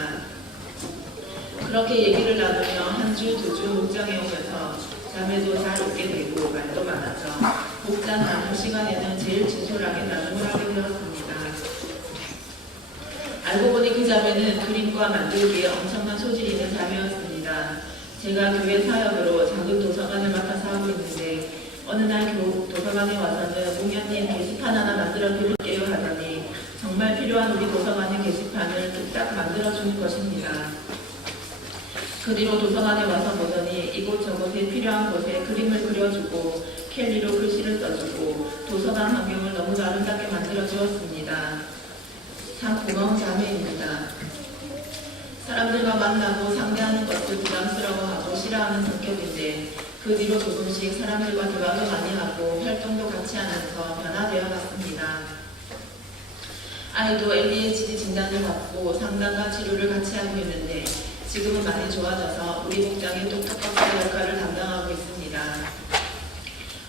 그렇게 얘기를 나누며 한 주, 두 주 목장에 오면서 자매도 잘 웃게 되고 말도 많아져 목장 나눌 시간에는 제일 진솔하게 나눔을 하게 되었습니다. 알고 보니 그 자매는 그림과 만들기에 엄청난 소질이 있는 자매였습니다. 제가 교회 사역으로 작은 도서관을 맡아서 하고 있는데 어느 날 도서관에 와서는 목녀님 게시판 하나 만들어 드릴게요 하더니 정말 필요한 우리 도서관의 게시판을 뚝딱 만들어주는 것입니다. 그 뒤로 도서관에 와서 보더니 이곳저곳에 필요한 곳에 그림을 그려주고 캘리로 글씨를 써주고 도서관 환경을 너무 아름답게 만들어 주었습니다. 참 고마운 자매입니다. 사람들과 만나고 상대하는 것을 부담스러워하고 싫어하는 성격인데 그 뒤로 조금씩 사람들과 대화도 많이 하고 활동도 같이 하면서 변화되어 갔습니다. 아이도 ADHD 진단을 받고 상담과 치료를 같이 하고 있는데 지금은 많이 좋아져서 우리 목장의 똑똑한 역할을 담당하고 있습니다.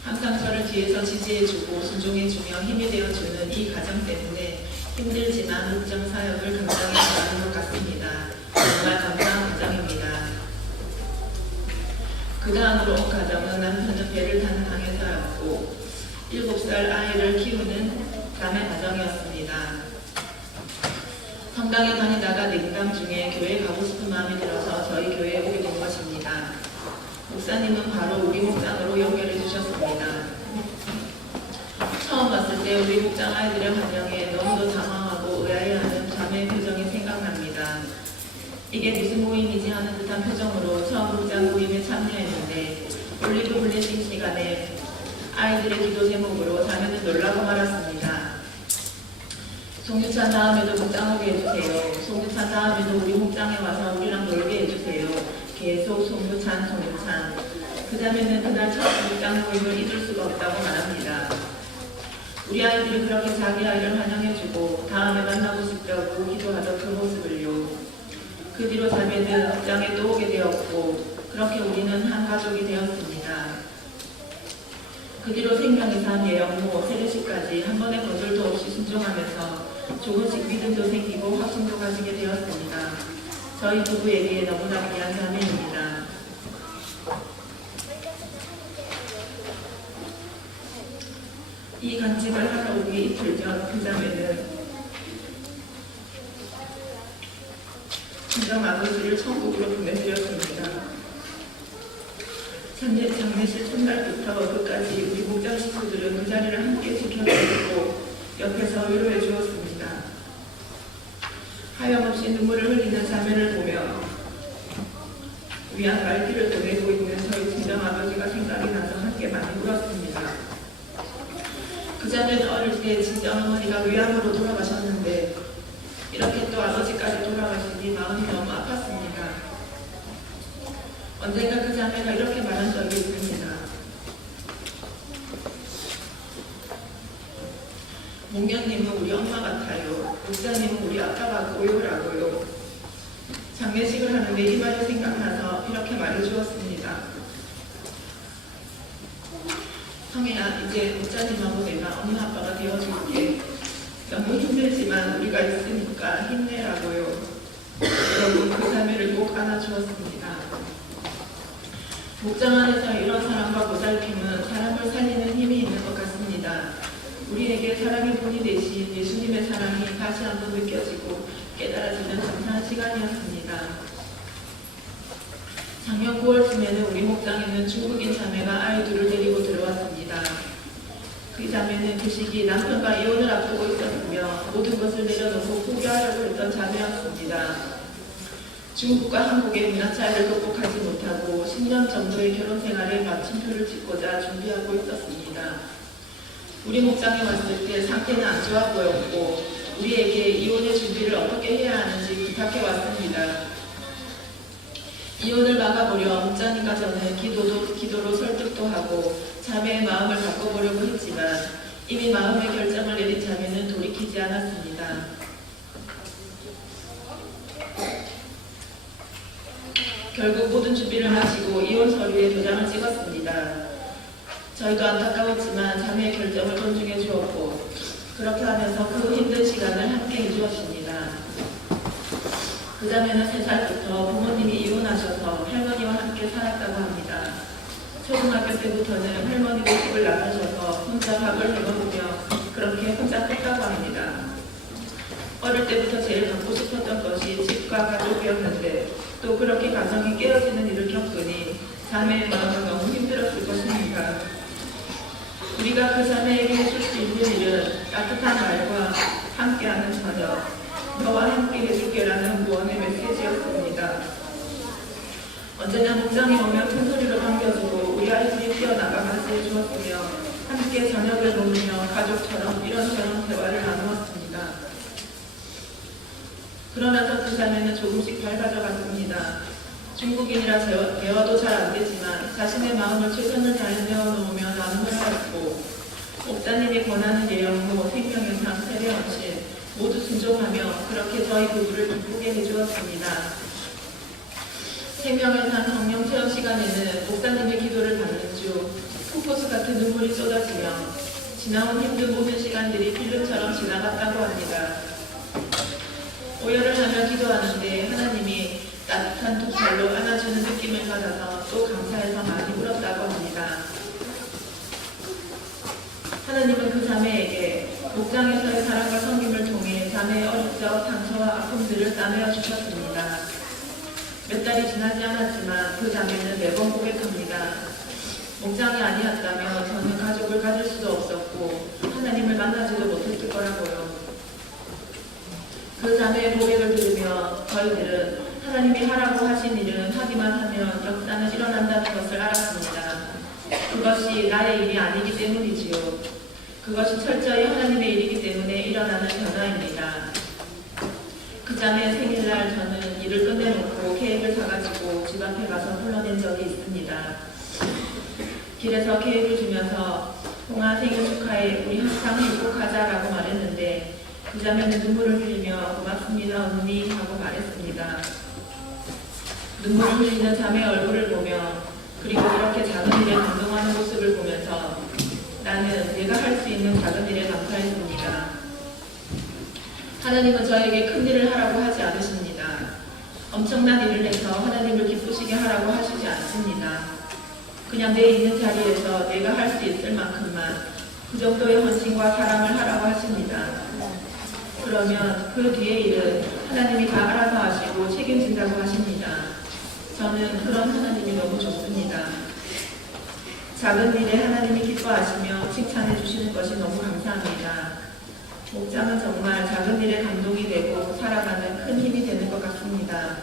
항상 저를 뒤에서 지지해주고 순종해주며 힘이 되어주는 이 가정 때문에 힘들지만 목장 사역을 감당해 나가는 것 같습니다. 정말 감사한 가정입니다. 그 다음으로 온 가정은 남편은 배를 타는 항해사였고 7살 아이를 키우는 자매 가정이었습니다. 성당에 다니다가 냉담 중에 교회에 가고 싶은 마음이 들어서 저희 교회에 오게 된 것입니다. 목사님은 바로 우리 목장으로 연결해 주셨습니다. 처음 봤을 때 우리 목장 아이들의 환경에 너무도 당황하고 의아해하는 자매의 표정이 생각납니다. 이게 무슨 모임이지 하는 듯한 표정으로 처음 목장 모임에 참여했는데 올리브 블레싱 시간에 아이들의 기도 제목으로 자매는 놀라고 말았습니다. 송유찬 다음에도 목장 오게 해주세요. 송유찬 다음에도 우리 목장에 와서 우리랑 놀게 해주세요. 계속 송유찬. 그 자매는 그날 첫 목장 모임을 잊을 수가 없다고 말합니다. 우리 아이들이 그렇게 자기 아이를 환영해주고 다음에 만나고 싶다고 기도하던 그 모습을요. 그 뒤로 자매는 목장에 또 오게 되었고 그렇게 우리는 한 가족이 되었습니다. 그 뒤로 생명의산, 예영모, 세례식까지 한 번의 거절도 없이 순종하면서 조금씩 믿음도 생기고 확신도 가지게 되었습니다. 저희 부부에게 너무나 귀한 자매입니다. 이 간증을 하러 오기 이틀 전 그 자매는 친정 아버지를 천국으로 보내드렸습니다. 장례식 첫날부터 끝까지 우리 목장 식구들은 그 자리를 함께 지켜주고 옆에서 위로해 주었습니다. 하염없이 눈물을 흘리는 자매를 보며 위안 말귀를 보내고 있는 저희 친정 아버지가 생각이 나서 함께 많이 울었습니다. 그 자매는 어릴 때 친정 어머니가 위암으로 돌아가셨는데 이렇게 또 아버지까지 돌아가시니 마음이 너무 아팠습니다. 언젠가 그 자매가 이렇게 말한 적이 있습니다. 목련님은 우리 엄마 같아요. 목사님은 우리 아빠 같고요라고요. 장례식을 하는데 이 말이 생각나서 이렇게 말해주었습니다. 성혜야, 이제 목사님하고 내가 엄마 아빠가 되어줄게. 너무 힘들지만 우리가 있으니까 힘내라고요. 여러분, 그 자매를 꼭 안아주었습니다. 목장 안에서 이런 사랑과 보살핌은 사람을 살리는 힘이 있는 것 같습니다. 우리에게 사랑의 본이 되신 예수님의 사랑이 다시 한번 느껴지고 깨달아지는 감사한 시간이었습니다. 작년 9월쯤에는 우리 목장에는 중국인 자매가 아이 둘을 데리고 들어왔습니다. 그 자매는 그 시기 남편과 이혼을 앞두고 있었으며 모든 것을 내려놓고 포기하려고 했던 자매였습니다. 중국과 한국의 문화 차이를 극복하지 못하고 10년 정도의 결혼 생활에 마침표를 짓고자 준비하고 있었습니다. 우리 목장에 왔을 때 상태는 안 좋아 보였고 우리에게 이혼의 준비를 어떻게 해야 하는지 부탁해 왔습니다. 이혼을 막아보려 목장님과 저는 기도로 설득도 하고 자매의 마음을 바꿔보려고 했지만 이미 마음의 결정을 내린 자매는 돌이키지 않았습니다. 결국 모든 준비를 마치고 이혼 서류에 도장을 찍었습니다. 저희도 안타까웠지만 자매의 결정을 존중해 주었고 그렇게 하면서 그 힘든 시간을 함께 해주었습니다. 그 자매는 3살부터 부모님이 이혼하셔서 할머니와 함께 살았다고 합니다. 초등학교 때부터는 할머니가 집을 나가셔서 혼자 밥을 해먹으며 그렇게 혼자 컸다고 합니다. 어릴 때부터 제일 갖고 싶었던 것이 집과 가족이었는데 또 그렇게 가정이 깨어지는 일을 겪으니 자매의 마음은 너무 힘들었을 것입니다. 우리가 그 자매에게 해줄 수 있는 일은 따뜻한 말과 함께하는 저녁, 너와 함께 해줄게라는 구원의 메시지였습니다. 언제나 목장에 오면 큰 소리로 반겨주고 우리 아이들이 뛰어나가면서 해주었으며 함께 저녁을 먹으며 가족처럼 이런저런 대화를 나누었습니다. 그러면서 그 자매는 조금씩 밝아져갔습니다. 중국인이라 대화도 잘 안되지만 자신의 마음을 최선을 다해 내어놓으며 나눔을 하였고 목사님이 권하는 예영모, 생명의상, 세례언신 모두 순종하며 그렇게 저희 부부를 기쁘게 해주었습니다. 생명의 산 성령 체험 시간에는 목사님의 기도를 받는 중 폭포수 같은 눈물이 쏟아지며 지나온 힘든 모든 시간들이 필름처럼 지나갔다고 합니다. 오열을 하며 기도하는데 하나님이 따뜻한 두 팔로 안아주는 느낌을 받아서 또 감사해서 많이 울었다고 합니다. 하나님은 그 자매에게 목장에서의 사랑과 섬김을 통해 자매의 어렵적 상처와 아픔들을 나누어 주셨습니다. 몇 달이 지나지 않았지만 그 자매는 매번 고백합니다. 목장이 아니었다면 저는 가족을 가질 수도 없었고 하나님을 만나지도 못했을 거라고요. 그 자매의 고백을 들으며 저희들은 하나님이 하라고 하신 일은 하기만 하면 역사는 일어난다는 것을 알았습니다. 그것이 나의 일이 아니기 때문이지요. 그것이 철저히 하나님의 일이기 때문에 일어나는 변화입니다. 그 자매의 생일날 저는 일을 끝내놓고 케이크를 사가지고 집 앞에 가서 불러낸 적이 있습니다. 길에서 케이크를 주면서 홍아 생일 축하해 우리 항상 행복하자라고 말했는데 그 자매는 눈물을 흘리며 고맙습니다 언니 하고 말했습니다. 눈물을 흘리는 자매의 얼굴을 보며 그리고 이렇게 작은 일에 감동하는 모습을 보면서 나는 내가 할 수 있는 작은 일에 감사했습니다. 하나님은 저에게 큰 일을 하라고 하지 않으십니다. 엄청난 일을 해서 하나님을 기쁘시게 하라고 하시지 않습니다. 그냥 내 있는 자리에서 내가 할 수 있을 만큼만 그 정도의 헌신과 사랑을 하라고 하십니다. 그러면 그 뒤의 일은 하나님이 다 알아서 하시고 책임진다고 하십니다. 저는 그런 하나님이 너무 좋습니다. 작은 일에 하나님이 기뻐하시며 칭찬해 주시는 것이 너무 감사합니다. 목장은 정말 작은 일에 감동이 되고 살아가는 큰 힘이 되는 것 같습니다.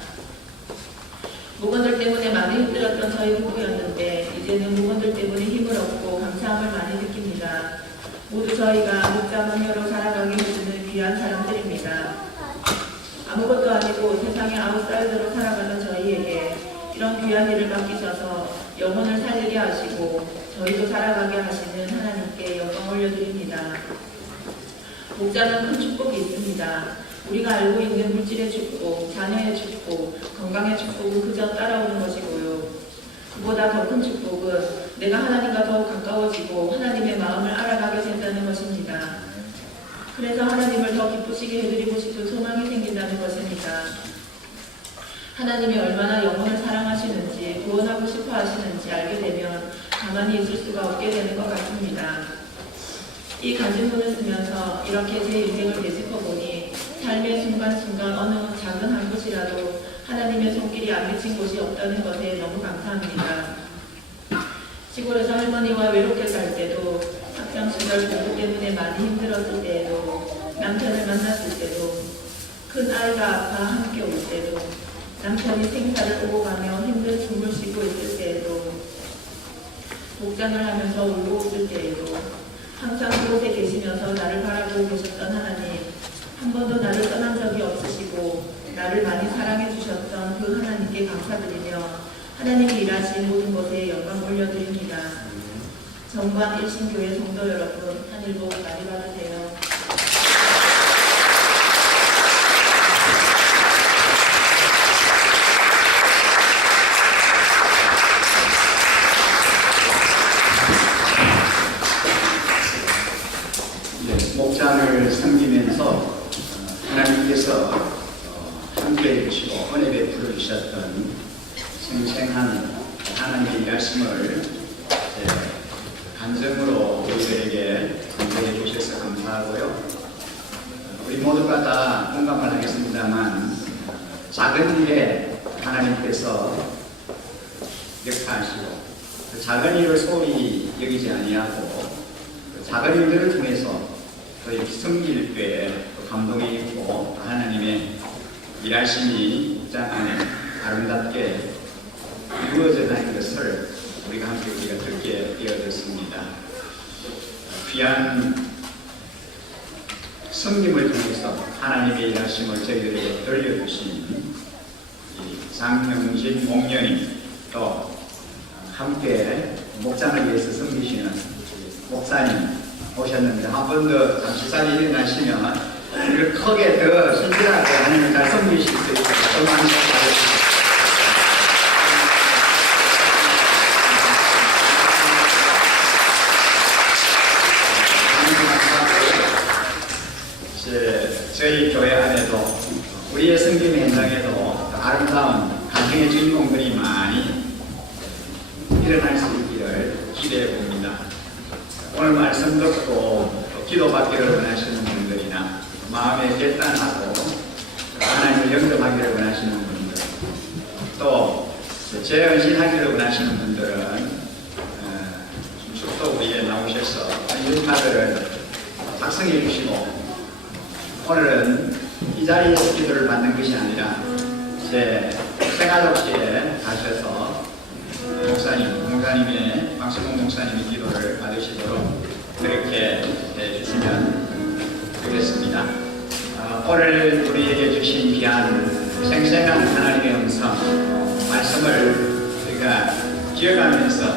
목원들 때문에 많이 힘들었던 저희 부부였는데 이제는 목원들 때문에 힘을 얻고 감사함을 많이 느낍니다. 모두 저희가 목장 은혜로 살아가게 해주는 귀한 사람들입니다. 아무것도 아니고 세상의 아웃사이더로 살아가는 저희에게 이런 귀한 일을 맡기셔서 영혼을 살리게 하시고 저희도 살아가게 하시는 하나님께 영광 올려드립니다. 목장은 큰 축복이 있습니다. 우리가 알고 있는 물질의 축복, 자녀의 축복, 건강의 축복은 그저 따라오는 것이고요. 그보다 더 큰 축복은 내가 하나님과 더욱 가까워지고 하나님의 마음을 알아가게 된다는 것입니다. 그래서 하나님을 더 기쁘시게 해드리고 싶은 소망이 생긴다는 것입니다. 하나님이 얼마나 영혼을 사랑하시는지 구원하고 싶어 하시는지 알게 되면 가만히 있을 수가 없게 되는 것 같습니다. 이 간증문을 쓰면서 이렇게 제 인생을 되짚어보니 삶의 순간순간 어느 작은 한 곳이라도 하나님의 손길이 안 미친 곳이 없다는 것에 너무 감사합니다. 시골에서 할머니와 외롭게 살 때도 학창시절 공부 때문에 많이 힘들었을 때에도 남편을 만났을 때도 큰 아이가 아파 함께 올 때도 남편이 생사를 오고 가며 힘든 숨을 쉬고 있을 때에도 목장을 하면서 울고 웃을 때에도 항상 그곳에 계시면서 나를 바라보고 계셨던 하나님, 한 번도 나를 떠난 적이 없으시고 나를 많이 사랑해 주셨던 그 하나님께 감사드리며 하나님이 일하신 모든 것에 영광 올려드립니다. 정관 일신교회 성도 여러분, 하늘 복 많이 받으세요. 목장을 섬기면서 하나님께서 함께해 주시고 은혜 베풀어 주셨던 생생한 하나님의 말씀을 간증으로 우리들에게 전달해 주셔서 감사하고요. 우리 모두가 다 공감을 하겠습니다만 작은 일에 하나님께서 역사하시고 그 작은 일을 소홀히 여기지 아니하고 그 작은 일들을 통해서 또 이렇게 섬길 때 감동이 있고 하나님의 일하심이 목장 안에 아름답게 이루어져가는 것을 우리가 함께 듣게 되어졌습니다. 귀한 섬김을 통해서 하나님의 일하심을 저희들에게 들려주신 장명진 목련님 또 함께 목장을 위해서 섬기시는 목사님 오셨는데 한 번 더 잠시 자리에 일어나시면 이를 크게 더 신실하게 하나님을 잘 섬기실 수 있도록 소망합니다. 저희 교회 안에도 우리의 성김 현장에도 아름다운 가정의 주인공들이 많이 일어날 수 있기를 기대해 봅니다. 오늘 말씀 듣고 또 기도받기를 원하시는 분들이나 마음에 결단하고 하나님을 영접하기를 원하시는 분들, 또 재헌신하기를 원하시는 분들은 축도 우리에 나오셔서 인증카드를 작성해 주시고, 오늘은 이 자리에서 기도를 받는 것이 아니라 제 생활업체에 가셔서 목사님의 박수봉 목사님의 기도를 받으시도록 그렇게 해주시면 되겠습니다. 오늘 우리에게 주신 귀한 생생한 하나님의 음성 말씀을 우리가 기억하면서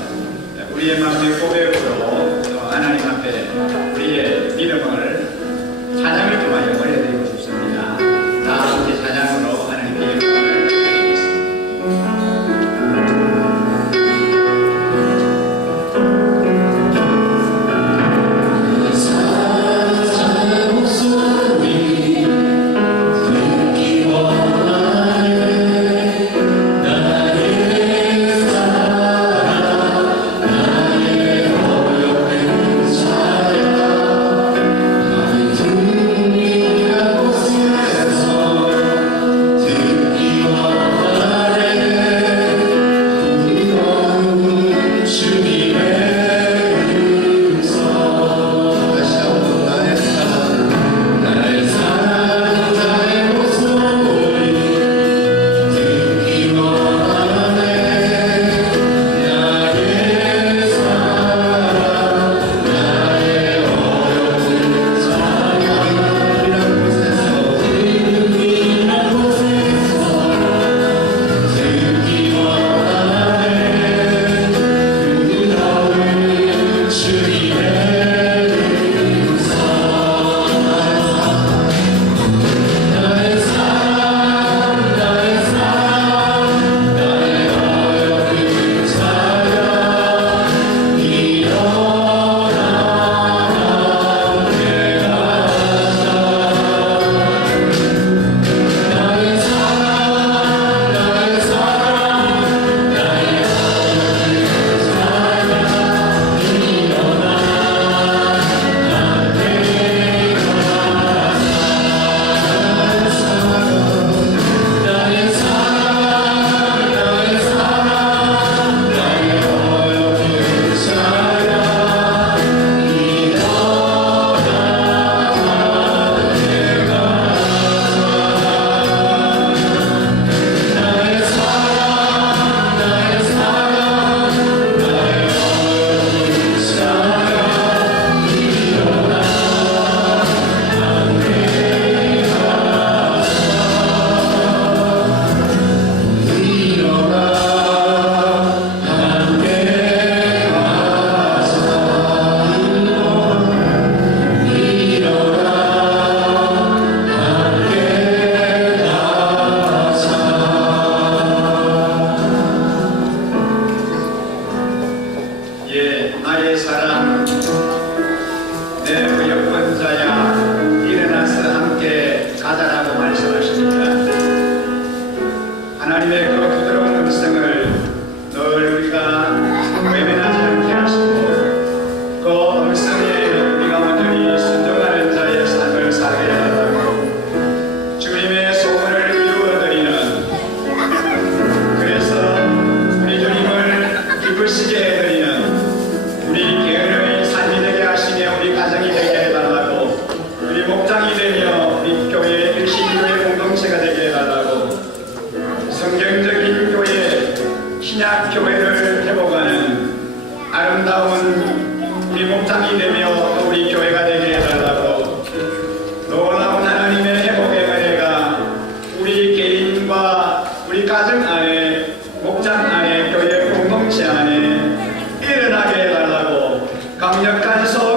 우리의 마음의 고백으로 또 하나님 앞에 우리의 믿음을 찬양을 통하여 올려드리고 싶습니다. 다 함께 찬양으로 하나님께 영광을 드리겠습니다. 나의 사랑 내 의역권자야 일어나서 함께 가자라고 말씀하십니다. 하나님의 그 부드러운 음성을 늘 우리가 외면하지 않게 하시고 그 음성에 우리가 온전히 순종하는 자의 삶을 살게 하라고 주님의 소원을 이루어드리는, 그래서 우리 주님을 기쁘시게 해드리는 우리 교회의 삶이 되게 하시며 우리 가정이 되게 해달라고, 우리 목장이 되며 우리 교회의 일신교회 공동체가 되게 해달라고, 성경적인 교회, 신약교회를 회복하는 아름다운 우리 목장이 되며 또 우리 교회가 되게 해달라고, 놀라운 하나님의 회복의 은혜가 우리 개인과 우리 가정 안에, 목장 안에, 교회 공동체 안에 일어나게 해달라고 강력한 소원